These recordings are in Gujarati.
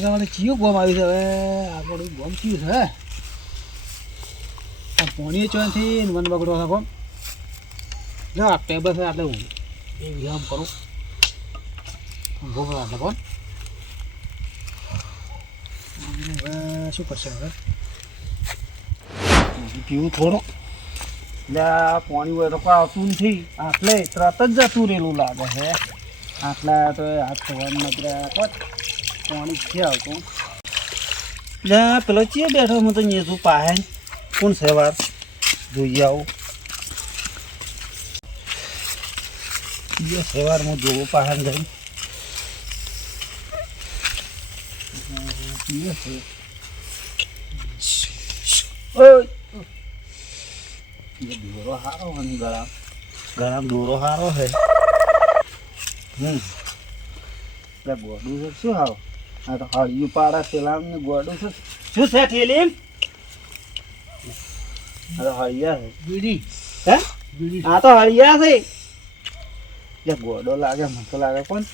તમારે ચિયો ગોમ આવી છે હવે આપણું ગોમ ચિયું છે પોણી ચોથી વન બગડો હતા કોમ જો આ ટેબલ છે આટલે હું એ વિરામ કરું ભોગવા આટલે કોણ હવે શું કરશે હવે પીવું થોડું એટલે પાણી હોય તો આવતું નથી આટલે તરત જ જતું રહેલું લાગે છે આટલા તો હાથ થવાનું નથી કોણ પાણી છે આવતું એટલે પેલો ચીએ બેઠો હું તો નેસું પાહે કોણ છે વાર જોઈએ આવું સવારમાં જોવું પાહે જઈ દોરો સારો હોય ગળા ગળામાં દોરો સારો છે એટલે ગોડું છે શું હાવ આ તો હળિયું પાડા પેલા ને ગોડું છે શું છે ઠેલી આ તો હળિયા છે બીડી હે બીડી આ તો હળિયા છે એટલે ગોડો લાગે મને તો લાગે કોણ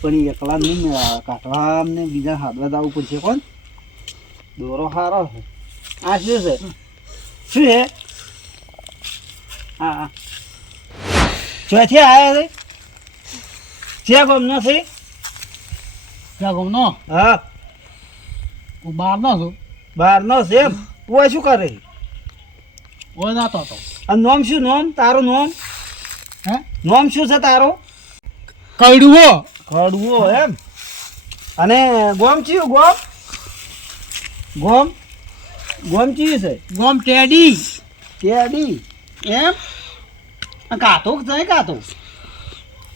પણ એકલા નહીં કાઢવા ને બીજા હાથવા જવું પડશે કોણ દોરો સારો છે આ શું છે શું છે હા ચોથી આવ્યા છે ક્યાં ગામનો છે ક્યાં ગામનો હા હું બહારનો છું બહારનો છે એમ તું શું કરે ઓય નાતો હતો આ નોમ શું નોમ તારું નોમ હે નોમ શું છે તારું કડવો કડવો એમ અને ગોમ ચિયું ગોમ ગોમ ગોમ ચિયું છે ગોમ ટેડી ટેડી એમ કાતો જાય કાતો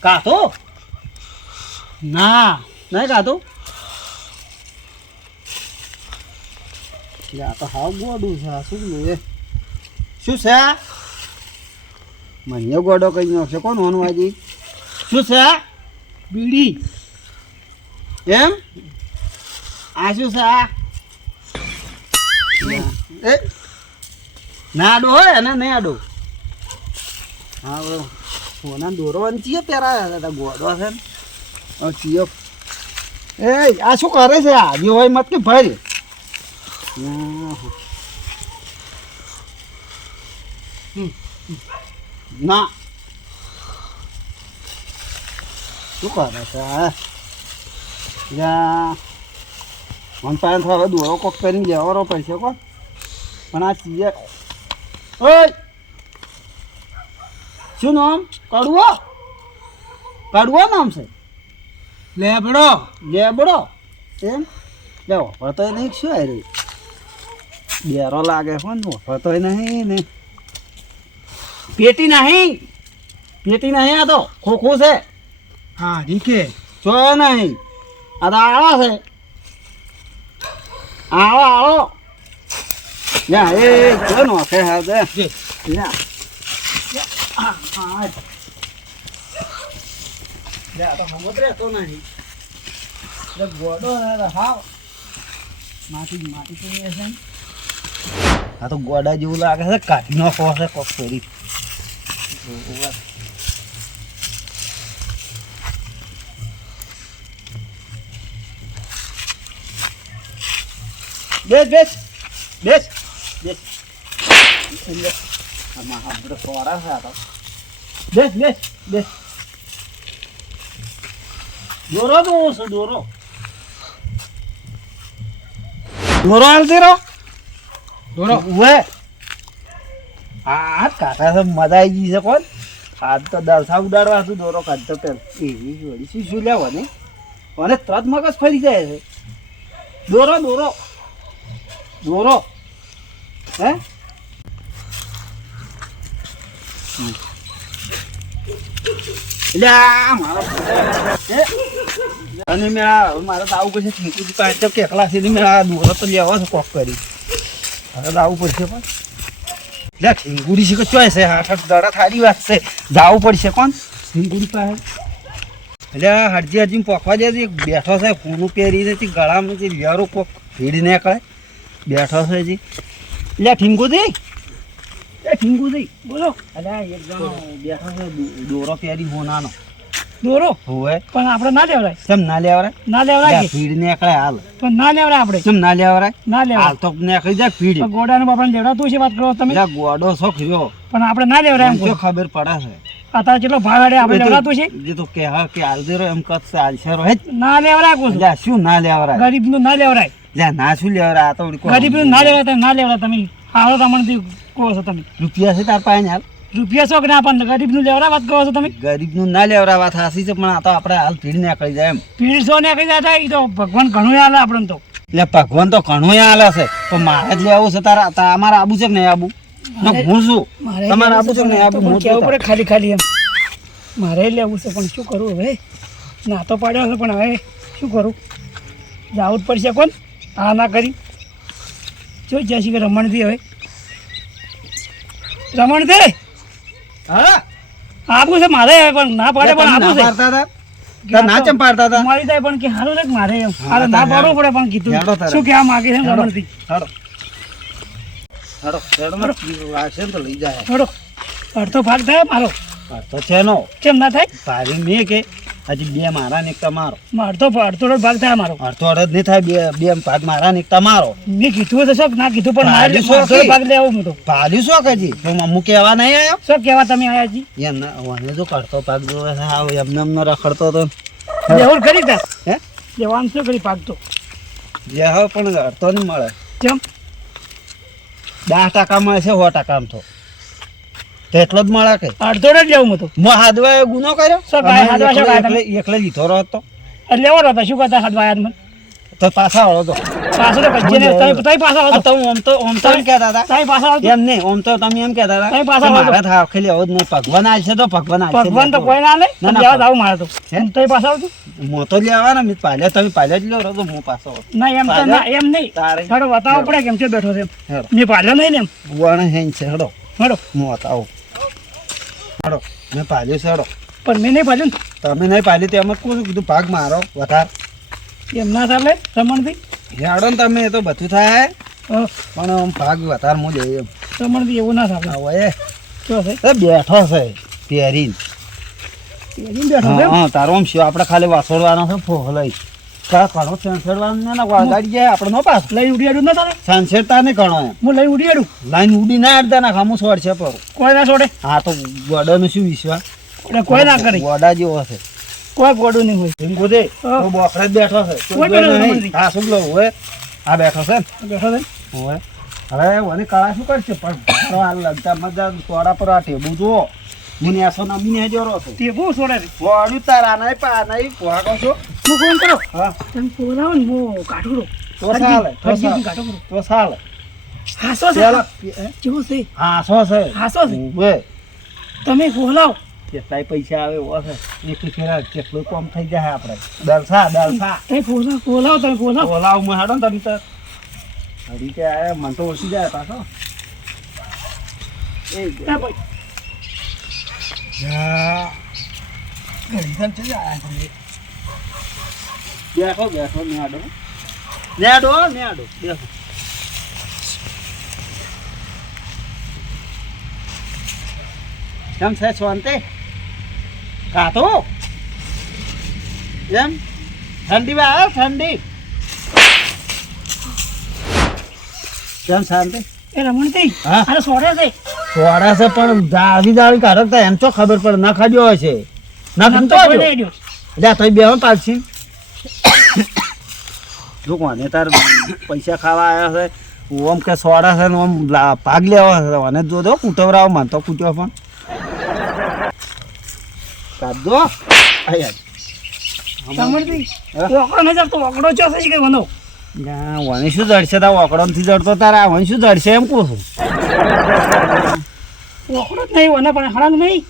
કાતો ના નહીં કાતો આ તો હાવ ગોડું છે શું એ શું છે મને ગોડો કઈ નાખશે કોણ હોનવાજી શું છે બીડી એમ આ શું છે એ ના આડો હોય એને નહીં આડો હા સોના દોરો ચીયો પહેરાયા હતા ગોડો છે ને ચીયો એ આ શું કરે છે આજે હોય મત કે ભાઈ ના શું કરે છે મન પાસે હવે દોરો કોક કરીને જવાનો પડશે કોણ પણ આ ચીજે ઓય શું નામ કડવો કડવો નામ છે લેબડો લેબડો એમ લેવો તો નહીં શું આવી રહ્યું બેરો લાગે પણ તો નહીં ને પેટી નહીં આ તો ખોખું છે હા ઠીકે જો નહીં આ તો આળો છે આળો યા એ જો નો કે હા દે યા હા યા તો સમુદ્ર તો નહીં એટલે ગોડો હાવ માટી તો એ છે આ તો ગોડા જેવું લાગે છે કાઢી નો ખો છે કોક ફેરી બેસ આમાં આપણે સોરા છે આ તો બેસ દોરો તો છે દોરો હાલતી રહો દોરો ઉવે હા કાકા તો મજા આવી ગઈ છે કોણ આજ તો દરસા ઉડાડવા હતું દોરો કાઢતો પેલ એવી વળી શું લેવા ને અને તરત મગજ ફરી જાય છે દોરો હે એટલે મારો અને મારે તો આવું પડશે ઠીકું પાસે તો કેટલા છે મેં આ દોરો તો લેવા છે કોક કરી હવે તો આવું પડશે પણ એટલે ઠીંગુડી છે કે ચોઈસ છે 8 દડા થાળી વાત છે જવું પડશે કોણ ઠીંગુડી પાસે એટલે હરજી પોખવા દે બેઠો છે ફૂનું પહેરીને ગળામાં જે લેરો કોક ભીડ નીકળે બેઠો છે જી એટલે ઠીંગુદી બોલો એટલે એક જણો બેઠો છે દોરો પહેરી હોનાનો દોરો હોય પણ આપણે ના લેવરાય. કેમ ના લેવરાય? ના લેવરાય કે? ભીડ નીકળે હાલ. પણ ના લેવરાય આપણે. કેમ ના લેવરાય? ના લેવરાય. હાલ તો નીકળી જાય ભીડ. પણ ગોડાનું બાપાને લેવડાતું છે વાત કરો તમે. એટલે ગોડો શોખ રહ્યો પણ આપણે ના લેવરાય એમ એમ તો કહું. ખબર પડે છે. અત્યારે કેટલો ભાવ આડે આપણે લેવડાતું છે. જે તો કે હા કે હાલદેરો એમ કરશે હાલશેરો હે જ. ના લેવરાય કહું છું. એટલે શું ના લેવરાય? ગરીબનું ના લેવરાય. એટલે ના શું લેવરાય? આ તો વળી કોઈ ગરીબનું ના લેવરાય તમે ના લેવરાય તમે. આવડો તમને કહો છો તમે. રૂપિયા છે તાર પાસે ને હાલ? રૂપિયા છો કે ના પણ ગરીબનું લેવરાય વાત કહો છો તમે. ગરીબનું ના લેવરા વાત હાસી છે પણ આ તો આપણે હાલ ભીડ નીકળી જાય એમ. પીડ છો ને કઈ જાય એ તો ભગવાન ઘણું હાલે આપણને તો. એટલે ભગવાન તો ઘણું હાલે છે પણ મારે જ લેવું છે તારા અમારે આબુ છે કે નહીં આબુ? હું શું તમારે આબુ છે કે નહીં આબુ? હું કેવું પડે ખાલી ખાલી એમ. મારે લેવું છે પણ શું કરું હવે? ના તો પાડ્યો છે પણ હવે શું કરું? જવું જ પડશે કોણ? હા ના કરી જો જશે કે રમણથી હવે રમણથી હા આબુ છે મારે હવે પણ ના પાડે પણ આબુ છે. ના ચમ પાડતા હતા? મારી થાય પણ કે હારું ને મારે એમ હારે ના પાડવું પડે પણ કીધું શું કહેવા માંગે છે રમણથી. હાડો હાડો હાડો વાસે તો લઈ જાય. થોડો અડધો ભાગ થાય મારો. તો છે નો કેમ ના થાય? ભારી મેં કે હજી બે મારા ને એક તમારો. અડધો ભાગ થાય મારો. અડધો અડધ નહીં થાય બે ભાગ મારા ને એક તમારો. મેં કીધું તો શું ના કીધું પણ મારે ભાગ્યું શું અડધો ભાગ લેવો હું તો. ભાલ્યું શું કે જી તો મમ્મુ કહેવા નહીં આવ્યો? શું કહેવા તમે આયા જી? એમ ના મને જો કરતો ભાગ જોવે છે આવ એમને એમનો રખડતો તો લેવું કરી તા હે લેવાનું શું કરી ભાગ તો જે હવે પણ અડધો નહીં મળે. કેમ? 10% મળે છે 100% તો એટલો જ મળે કે અડધો જ લેવું હું તો. હાદવાએ ગુનો કર્યો? શું કાંઈ હાદવા શું કાંઈ તમે? એકલે લીધો રહો તો લેવો હતા શું કરતા હાથ મને તો પાછા વળો તો પાછો તો કચ્ચે ને તઈ પાછા આવતો તો ઓમ તો એમ કહેતા હતા તઈ પાછા આવતો એમ નહીં ઓમ તો તમે એમ કહેતા હતા તઈ પાછા કે વળો. મારા થાવ ખાલી આવું જ નહીં ભગવાન આલશે તો ભગવાન આલશે. ભગવાન તો કોઈ ના લે ના, ના, લેવા આવું મારે તો તઈ પાછા આવતું હું તો લેવાના મેં પાલ્યા તમે પાલ્યા જ લો રહો તો હું પાછો આવું. ના એમ તો ના એમ નહીં તારે થોડો બતાવવો પડે કેમ છે બેઠો છે એમ. હેડો મેં પાડ્યો નહીં ને એમ. વણ હેન છે હેડો હડો હું બતાવું હેડો મેં પાલ્યું છે હેડો. પણ મેં નહીં પાડ્યું તમે નહીં પાલ્યું તે એમ જ કહું છું કીધું ભાગ મારો વધાર ને એમ ના ચાલે રમણથી. હેડો ને તમે એ તો બધું થાય હા, પણ આમ ભાગ વધારે હું જઈએ એમ રમણથી એવું ના ચાલે. આવો એ શું છે બેઠો છે પહેરીને. એની બેઠો છે એમ. હા તારો આમ શું આપણે ખાલી વાસોડવાનો છે ફોહ લઈ કા ઘણો સેન્સેડવાનું ને ના ગાડી જાય આપણે નો પાસ લઈ ઉડી આડું ના ચાલે. સેન્સેડતા ને ઘણો એમ હું લઈ ઉડી આડું લાઈન ઉડી ના અડતા ના ખામું સોડ છે પર કોઈ ના છોડે હા તો ગોડાનું શું વિશ્વાસ એટલે કોઈ ના કરે ગોડા જેવો છે કોઈ ગોડું નહીં હોય. એમ કુદે હા. તો બોકડે જ બેઠો છે કોઈ બેઠો નહીં. નથી. હા શું લો હોય આ બેઠો છે ને બેઠો છે હોય હવે મને કળા શું કરશે પણ મારો આ લગતા મજા સોડા પર આ ટેબુ જુઓ મને આસો ના બીને જોરો છે તે બહુ છોડે છે. વાડું તારા નહીં પા નહીં પોહાકો છો હું ફોન કરો હા તમે બોલાવો ને હું કાઢું રહું. તો ચાલે તો ફરજી ચાલે કાઢો કરો. તો ચાલે હાસો છે પેલા જેવું છે હાસો છે હાસો છે ઉભે તમે બોલાવો કેટલાય પૈસા આવે એવો છે એક ફેરા કેટલું કોમ થઈ જાય આપણે દલસા તમે બોલાવો તમે બોલાવો ઓલાવ માં હાડો ને તમે તો હરી કે આયા મન તો ઓછી જાય પાછો એ ના ભાઈ જા ઘડીસર છે આયા તમે. બેઠો બેઠો નેડો બેઠો કેમ છે શાંતિ કાતો એમ ઠંડી માં આવે ઠંડી કેમ શાંતિ એ રમણથી હા. અરે સોડે છે થોડા છે પણ જાવી જાવી કાઢતા એમ તો ખબર પડે ના ખાજો હશે ના આમ ખાતો તો કોઈ નહીં દ્યો. જા તો બેહો પાછી જો કોને તાર પૈસા ખાવા આવ્યા છે ઓમ કે સોડા છે ને ઓમ ભાગ લેવા છે અને જો દો કૂટવરાવ મન તો કૂટ્યો પણ કાઢો આયા રમણથી હા. વકડો નહીં જડતો વકડો ચો છે કે વનો ના વને શું જડશે તા ઓકડો નથી જડતો તારા વને શું જડશે એમ કહું છું વકડો જ નહીં વને પણ હળંગ નહીં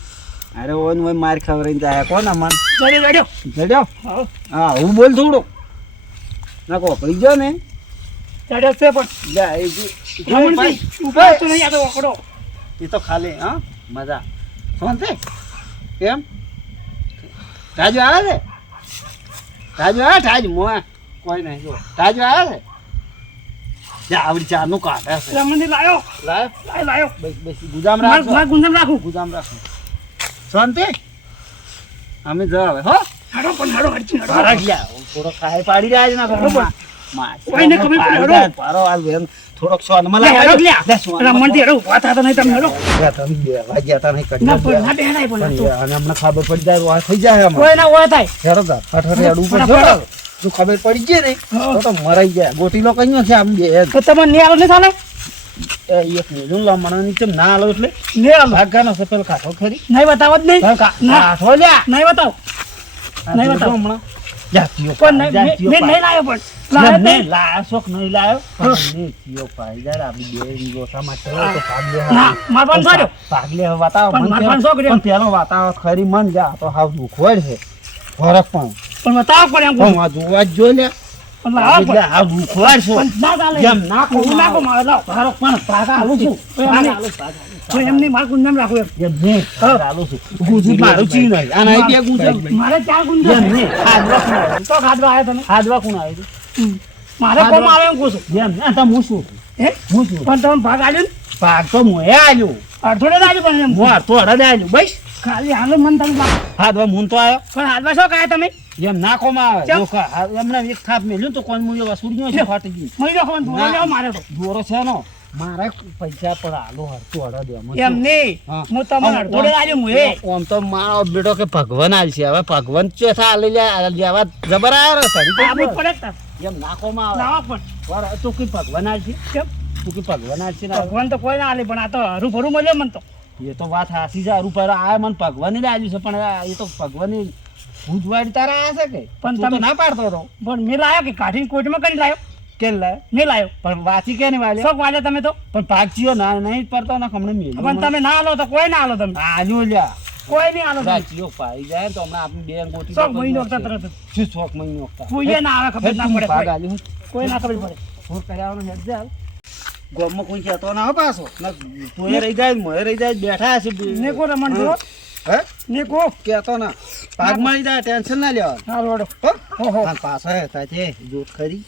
અરે ઓન ઓય માર ખવરાઈને જાય કોણ અમન જડે જડ્યો જડ્યો હા હા હું બોલ થોડું ના કોકડી ગયો ને જડ્યો છે પણ જા એ રમણથી ઉભા તો નહીં આ તો વકડો એ તો ખાલી હા મજા શાંતિ કેમ તાજો આવે છે તાજો આવે તાજ મોં કોઈ નહીં જો તાજો આવે છે જા આવડી ચાનું કાઢે છે રમણથી લાયો લાવ લાયો બસ બસ ગુદામ માર રાખો ગુંજમ રાખું ગુદામ રાખો શાંતિ અમે જાવ હવે હો હાડો પણ હાડો હરચી હાડો પારા ગયા થોડો ખાય પાડી રહ્યા છે ના બરોબર. માં કોઈને ખબર પડે, હેડો. પારો હાલ વેન થોડોક સોન માં લે, હેડો, લે. લે સોન રમણથી હેડો ઉભા થતા નહીં તમે હેડો તમે બે વાગ્યા તા નહીં કરી ના પણ ના બેનાય પણ તો. અને હમણાં ખબર પડી જાય વા થઈ જાય અમારે કોઈ ના હોય થાય હેડો તા ફટાફટ હેડ ઉપર ફટાફટ. જો ખબર પડી જાય ને હા. તો મરાઈ જાય ગોટીલો કઈયો છે આમ બે તો તમે નહીં આલો નહીં ચાલે એક મિનિટ લમણા નીચે ના આલો એટલે નહીં આલો ભાગાનો છે પેલો કાઠો ખરી નહીં બતાવો જ નહીં ના કાઠો લ્યા નહીં બતાવો નહીં બતાવો હમણાં જાતીઓ પણ નહીં મેં નહીં લાવ્યો પણ લાવ્યો જ નહીં. લાયો શોખ નહીં લાયો પણ જીઓ પાઈ જાય આપણી બે ગોઠામાં ચલો તો ભાગ લે ના માર પણ છોડ્યો ભાગ લે વાતાવ પણ માર પણ શોખ રહ્યો. પણ પેલો વાતાવ ખરી મન જા તો હાવ દુખવાડ છે ફરક પણ પણ બતાવો પણ એમ પણ આ જોવા જ જો લે પણ લાવો એટલે પણ હાવ દુખવાડ છે પણ ના ચાલે જેમ નાખો હું નાખો મારે લાવો ફરક પણ ભાગ આલું છું ભાગ આલું તો એમ નહીં મારે ગુંજામ રાખવું એમ જેમ ને ભાગ આલું છું ગુજુ મારું ચી નહીં આના બે ગુજુ મારે ચાર જેમ ગુંજામ ને હાડવા કોણ આવ્યું તો ખાધવા આવ્યા તમે હાડવા કોણ આવ્યું મારે કોમ આવે એમ કહું છું જેમ ને તમે હું શું હે હું શું પણ તમે ભાગ આલ્યો ને ભાગ તો મોએ આલ્યો અડધોડે જ આલ્યો પણ એમ હું તો અડદ આલ્યો બસ ખાલી હાલો મન તમે ભાગ. હાડવા મૂન તો આવ્યો પણ હાલમાં શું કાંઈ તમે જેમ નાખોમાં આવે ચમ. જોખા હમણાં એક થાપ મેલ્યું તો કોણ મુયો વસુડીયો છે ફાટી ગયું મળી રાખો ને ધોવા જાઓ મારે તો દોરો છે નો મારે પૈસા પર આલો હરતું અડદ એમ નહીં હા. હું તમને અડધોડે જ આલ્યો હું એ ઓમ તો મારો બેટો કે ભગવાન આલશે હવે ભગવાન ચોથા આલી લેવા જબર આવ્યો આબુ પડે જ તાર. જેમ નાખોમાં આવે લાવો પણ વાર તું કે ભગવાન આલશે કેમ? તું કે ભગવાન આલશે ને ભગવાન તો કોઈ ના આલે પણ આ તો હરું ભરું મળ્યો મને તો એ તો વાત હાસી છે રૂપિયા આ મને ભગવાને જ આલ્યું છે પણ એ તો ભગવાને ભૂજવાડી તારા આયા છે કે પણ તું તો તમે- ના પાડતો હતો પણ મેં લાયો કે કાઢીને કોર્ટમાં કરી લાયો કે લાય મેં લાયો પણ વાંચી કે નહીં વાલ્યો શોખ વાલ્યા તમે તો પણ ભાગચીઓ ના નહીં પડતો ને હમણાં મેલ્યું પણ તમે ના આલો તો કોઈ ના આલો તમે આલ્યું લ્યા કોઈ નહીં આલો તમે ભાગચીઓ પાઈ જાય તો હમણાં આપણે બે ગોટી શોખ મહિનો વખત તરત જ. શું શોખ મહિનો વખત કોઈએ ના આવે ખબર ના પડે ભાગ કોઈ. આલ્યું કોઈ ના ખબર પડે હું કર્યાવાનો હેડ જાય ગોમમાં કોઈ કહેતો ના હો પાછો ના તોય રહી જાય મોય રહી જાય બેઠા હશે ને કો રમણ જો હે ને કો કહેતો ના ભાગ મળી જાય ટેન્શન ના લેવાનું હા રોડો હો હો હો પાછો હે તાતે જોત ખરી